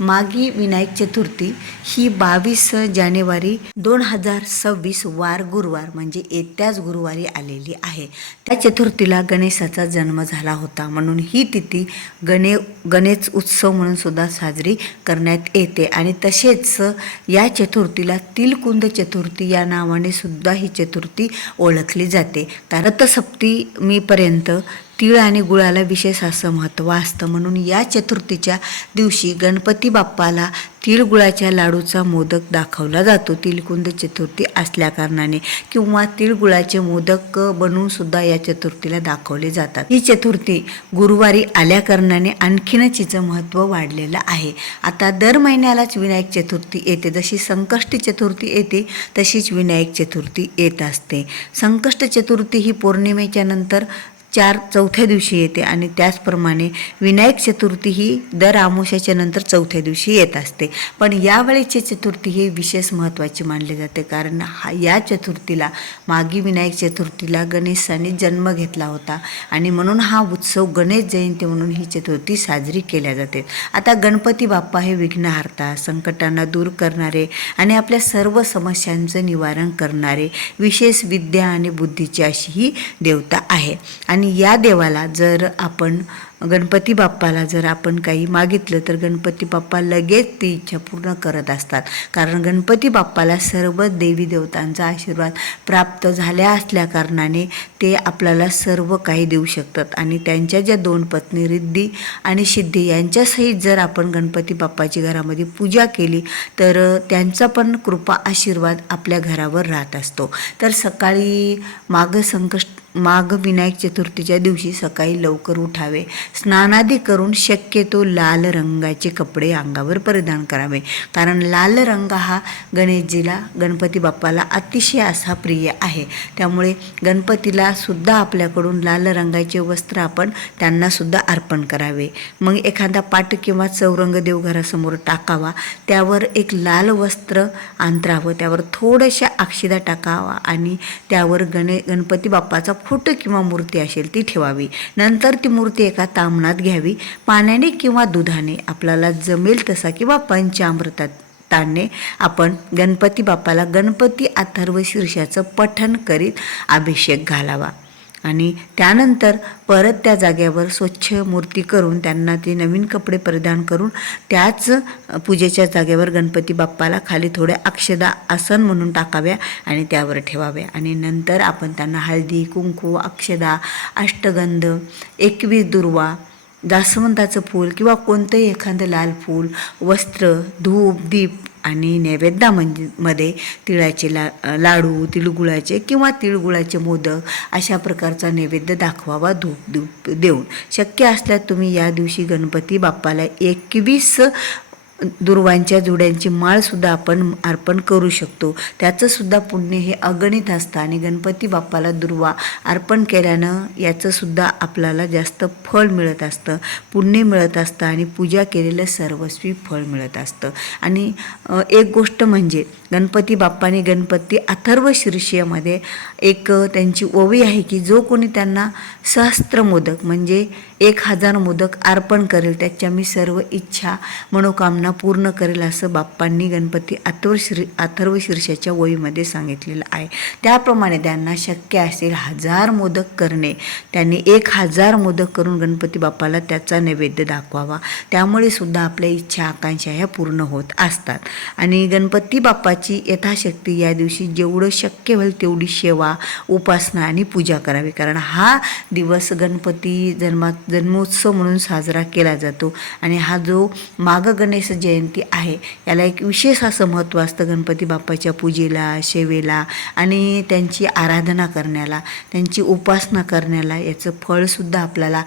मागी विनायक चतुर्थी ही 22 जानेवारी 2026 वार गुरुवार म्हणजे येत्याच गुरुवारी आलेली आहे। त्या चतुर्थीला गणेशाचा जन्म झाला होता, म्हणून ही तिथी गणेश उत्सव म्हणून सुद्धा साजरी करण्यात येते। आणि तसेच या चतुर्थीला तिलकुंद चतुर्थी या नावाने सुद्धा ही चतुर्थी ओळखली जाते। रथसप्तमीपर्यंत तीळ आणि गुळाला विशेष असं महत्त्व असतं, म्हणून या चतुर्थीच्या दिवशी गणपती बाप्पाला तिळगुळाच्या लाडूचा मोदक दाखवला जातो तिलकुंद चतुर्थी असल्याकारणाने, किंवा तिळगुळाचे मोदक बनवून सुद्धा या चतुर्थीला दाखवले जातात। ही चतुर्थी गुरुवारी आल्याकारणाने आणखीनच हिचं महत्त्व वाढलेलं आहे। आता दर महिन्यालाच विनायक चतुर्थी येते, जशी संकष्टी चतुर्थी येते तशीच विनायक चतुर्थी येत असते। संकष्ट चतुर्थी ही पौर्णिमेच्या नंतर चौथ्या दिवशी येते आणि त्याचप्रमाणे विनायक चतुर्थी ही दर अमावस्येच्या नंतर चौथ्या दिवशी येत असते। पण यावेळीची चतुर्थी ही विशेष महत्त्वाची मानली जाते, कारण या चतुर्थीला मागी विनायक चतुर्थीला गणेशाने जन्म घेतला होता आणि म्हणून हा उत्सव गणेश जयंती म्हणून ही चतुर्थी साजरी केल्या जाते। आता गणपती बाप्पा हे विघ्नहर्ता, संकटांना दूर करणारे आणि आपल्या सर्व समस्यांचं निवारण करणारे, विशेष विद्या आणि बुद्धीची अशी ही देवता आहे। आणि या देवाला जर आपण गणपती बाप्पाला जर आपण काही मागितलं तर गणपती बाप्पा लगेच ती इच्छा पूर्ण करत असतात, कारण गणपती बाप्पाला सर्व देवी देवतांचा आशीर्वाद प्राप्त झाल्या असल्याकारणाने ते आपल्याला सर्व काही देऊ शकतात। आणि त्यांच्या ज्या 2 पत्नी रिद्धी आणि सिद्धी यांच्यासहित जर आपण गणपती बाप्पाची घरामध्ये पूजा केली तर त्यांचा पण कृपा आशीर्वाद आपल्या घरावर राहत असतो। तर सकाळी माघ विनायक चतुर्थीच्या दिवशी सकाळी लवकर उठावे, स्नानादी करून शक्यतो लाल रंगाचे कपडे अंगावर परिधान करावे, कारण लाल रंग हा गणपती बाप्पाला अतिशय असा प्रिय आहे। त्यामुळे गणपतीला सुद्धा आपल्याकडून लाल रंगाचे वस्त्र आपण त्यांना सुद्धा अर्पण करावे। मग एखादा पाट किंवा चौरंग देवघरासमोर टाकावा, त्यावर एक लाल वस्त्र अंतरावं, त्यावर थोड्याशा अक्षदा टाकावा आणि त्यावर गणपती बाप्पाचा फोटो किंवा मूर्ती असेल ती ठेवावी। नंतर ती मूर्ती एका ताम्हणात घ्यावी, पाण्याने किंवा दुधाने आपल्याला जमेल तसा किंवा पंचामृताने आपण गणपती बाप्पाला गणपती अथर्व शीर्षाचं पठण करीत अभिषेक घालावा। आणि त्यानंतर परत त्या जागेवर स्वच्छ मूर्ती करून त्यांना ते नवीन कपडे परिधान करून त्याच पूजेच्या जागेवर गणपती बाप्पाला खाली थोड्या अक्षदा आसन म्हणून टाकाव्या आणि त्यावर ठेवाव्या। आणि नंतर आपण त्यांना हळदी कुंकू, अक्षदा, अष्टगंध, 21 दुर्वा, जास्वंदाचं फूल किंवा कोणतंही एखादं लाल फूल, वस्त्र, धूप, दीप आणि नैवेद्यामध्ये तिळाचे लाडू, तिळगुळाचे किंवा तिळगुळाचे मोदक अशा प्रकारचा नैवेद्य दाखवावा धूप देऊन। शक्य असल्यास तुम्ही या दिवशी गणपती बाप्पाला 21 दुर्वांच्या जुड्यांची माळसुद्धा आपण अर्पण करू शकतो। त्याचं सुद्धा पुण्य हे अगणित असतं आणि गणपती बाप्पाला दुर्वा अर्पण केल्यानं याचं सुद्धा आपल्याला जास्त फळ मिळत असतं, पुण्य मिळत असतं आणि पूजा केलेलं सर्वस्वी फळ मिळत असतं। आणि एक गोष्ट म्हणजे गणपती बाप्पाने गणपती अथर्व शीर्षेमध्ये एक त्यांची ओवी आहे की जो कोणी त्यांना सहस्त्र मोदक म्हणजे 1000 मोदक अर्पण करेल त्याच्या मी सर्व इच्छा मनोकामना पूर्ण करेल, असं बाप्पांनी गणपती अथर्व शीर्षाच्या ओवीमध्ये सांगितलेलं आहे। त्याप्रमाणे त्यांना शक्य असेल 1000 मोदक करणे, त्यांनी 1000 मोदक करून गणपती बाप्पाला त्याचा नैवेद्य दाखवावा, त्यामुळे सुद्धा आपल्या इच्छा आकांक्षा ह्या पूर्ण होत असतात। आणि गणपती बाप्पाची यथाशक्ती या दिवशी जेवढं शक्य होईल तेवढी सेवा, उपासना आणि पूजा करावी, कारण हा दिवस गणपती जन्मोत्सव म्हणून साजरा केला जातो। आणि हा जो माघ गणेश जयंती आहे याला एक विशेष असं महत्त्व असतं गणपती बाप्पाच्या पूजेला, सेवेला आणि त्यांची आराधना करण्याला, त्यांची उपासना करण्याला याचं फळसुद्धा आपल्याला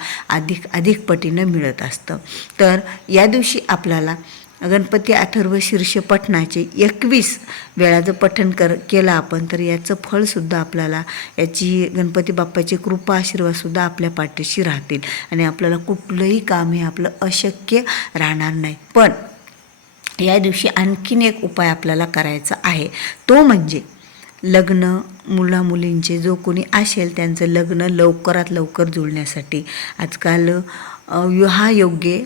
अधिक पटीनं मिळत असतं। तर या दिवशी आपल्याला गणपती अथर्व शीर्ष पठणाचे 21 वेळा जर पठण केलं आपण तर याचं फळसुद्धा आपल्याला याची गणपती बाप्पाची कृपा आशीर्वादसुद्धा आपल्या पाठीशी राहतील आणि आपल्याला कुठलंही काम हे आपलं अशक्य राहणार नाही। पण या दिवशी आणखीन एक उपाय आपल्याला करायचा आहे, तो म्हणजे लग्न मुलामुलींचे जो कोणी असेल त्यांचं लग्न लवकरात लवकर जुळण्यासाठी आजकाल विवाहयोग्य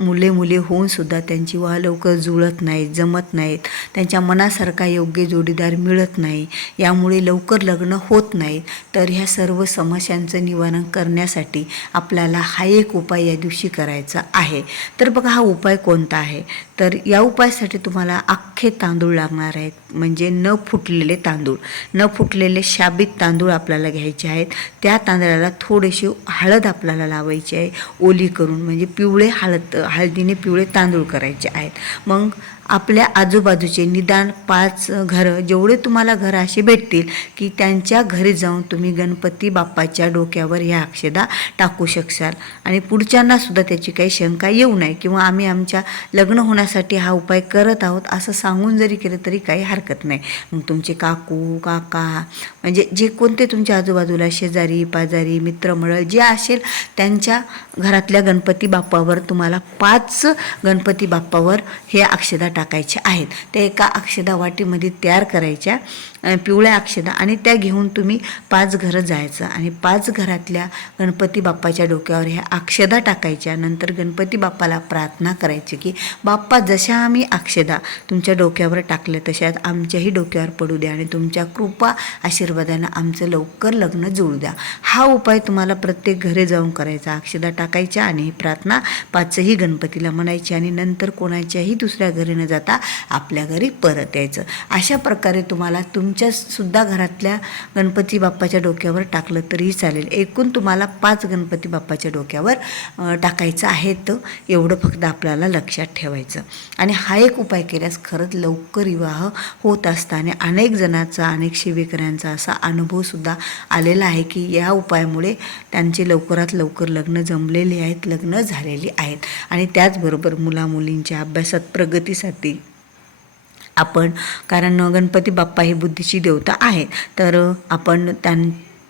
मुले होऊनसुद्धा त्यांची विवाह लवकर जुळत नाहीत, जमत नाहीत, त्यांच्या मनासारखा योग्य जोडीदार मिळत नाही, यामुळे लवकर लग्न होत नाहीत. तर ह्या सर्व समस्यांचं निवारण करण्यासाठी आपल्याला हा एक उपाय या दिवशी करायचा आहे. तर बघा हा उपाय कोणता आहे, तर या उपायासाठी तुम्हाला अख्खे तांदूळ लागणार आहेत, म्हणजे न फुटलेले तांदूळ, न फुटलेले शाबीत तांदूळ आपल्याला घ्यायचे आहेत. त्या तांदळाला थोडीशी हळद आपल्याला लावायची आहे, ओली करून, म्हणजे पिवळे हळदीने पिवळे तांदूळ करायचे आहेत. मग आपल्या आजूबाजूचे निदान 5 घरं, जेवढे तुम्हाला घरं असे भेटतील की त्यांच्या घरी जाऊन तुम्ही गणपती बाप्पाच्या डोक्यावर ह्या अक्षदा टाकू शकसाल. आणि पुढच्यांनासुद्धा त्याची काही शंका येऊ नये, किंवा आम्ही आमच्या लग्न होण्यासाठी हा उपाय करत आहोत असं सांगून जरी केलं तरी काही हरकत नाही. मग तुमचे काकू, काका, म्हणजे जे कोणते तुमच्या आजूबाजूला शेजारी पाजारी मित्रमंडळ जे असेल त्यांच्या घरातल्या गणपती बाप्पावर तुम्हाला 5 गणपती बाप्पावर हे अक्षदा टाकायच्या आहेत. त्या एका अक्षदा वाटीमध्ये तयार करायच्या, पिवळ्या अक्षदा, आणि त्या घेऊन तुम्ही 5 घरं जायचं आणि 5 घरातल्या गणपती बाप्पाच्या डोक्यावर ह्या अक्षदा टाकायच्या. नंतर गणपती बाप्पाला प्रार्थना करायची की बाप्पा, जशा आम्ही अक्षदा तुमच्या डोक्यावर टाकल्या तशाच आमच्याही डोक्यावर पडू द्या आणि तुमच्या कृपा आशीर्वादानं आमचं लवकर लग्न जुळू द्या. हा उपाय तुम्हाला प्रत्येक घरी जाऊन करायचा, अक्षदा टाकायच्या आणि ही प्रार्थना 5ही गणपतीला म्हणायची आणि नंतर कोणाच्याही दुसऱ्या घरी न जाता आपल्या घरी परत यायचं. अशा प्रकारे तुम्हाला तुमच्या सुद्धा घरातल्या गणपती बाप्पाच्या डोक्यावर टाकलं तरीही चालेल. एकूण तुम्हाला 5 गणपती बाप्पाच्या डोक्यावर टाकायचं आहे, तर एवढं फक्त आपल्याला लक्षात ठेवायचं. आणि हा एक उपाय केल्यास खरंच लवकर विवाह होत असताना अनेक जणांचा, अनेक सेवेकऱ्यांचा असा अनुभवसुद्धा आलेला आहे की या उपायामुळे त्यांचे लवकरात लवकर लग्न जमलेले आहेत, लग्न झालेली आहेत. आणि त्याचबरोबर मुलामुलींच्या अभ्यासात प्रगतीसाठी आपण, कारण गणपती बाप्पा ही बुद्धीची देवता आहे, तर आपण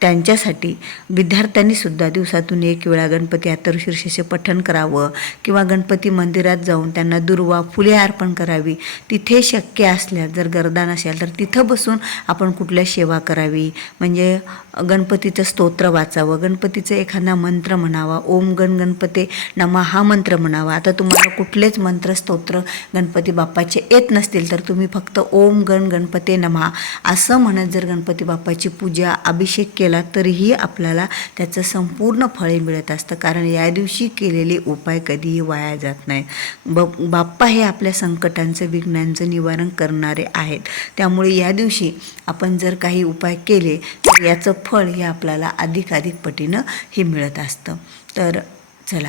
त्यांच्यासाठी विद्यार्थ्यांनीसुद्धा दिवसातून 1 वेळा गणपती अथर्वशीर्षाचे पठण करावं, किंवा गणपती मंदिरात जाऊन त्यांना दुर्वा फुले अर्पण करावी. तिथे शक्य असल्यास जर गर्दा नसेल तर तिथं बसून आपण कुठल्या सेवा करावी, म्हणजे गणपतीचं स्तोत्र वाचावं, गणपतीचं एखादा मंत्र म्हणावा, ओम गण गणपते नमः हा मंत्र म्हणावा. आता तुम्हाला कुठलेच मंत्र स्तोत्र गणपती बाप्पाचे येत नसतील तर तुम्ही फक्त ओम गण गणपते नमः असं म्हणत जर गणपती बाप्पाची पूजा, अभिषेक केला तरीही आपल्याला त्याचं संपूर्ण फळे मिळत असतं, कारण या दिवशी केलेले उपाय कधीही वाया जात नाही. बाप्पा हे आपल्या संकटांचं, विघ्नांचं निवारण करणारे आहेत. त्यामुळे या दिवशी आपण जर काही उपाय केले तर याचं फळ हे आपल्याला अधिकाधिक पटीनं हे मिळत असतं. तर चला,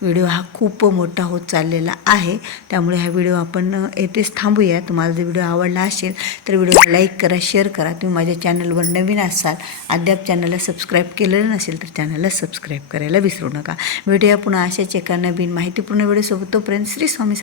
व्हिडिओ हा खूप मोठा होत चाललेला आहे, त्यामुळे हा व्हिडिओ आपण येथेच थांबूया. तुम्हाला जर व्हिडिओ आवडला असेल तर व्हिडिओला लाईक करा, शेअर करा. तुम्ही माझ्या चॅनलवर नवीन असाल, अद्याप चॅनलला सबस्क्राईब केलेलं नसेल तर चॅनलला सबस्क्राईब करायला विसरू नका. भेटूया पुन्हा अशाच एका नवीन माहितीपूर्ण व्हिडिओसोबत. तोपर्यंत श्री स्वामी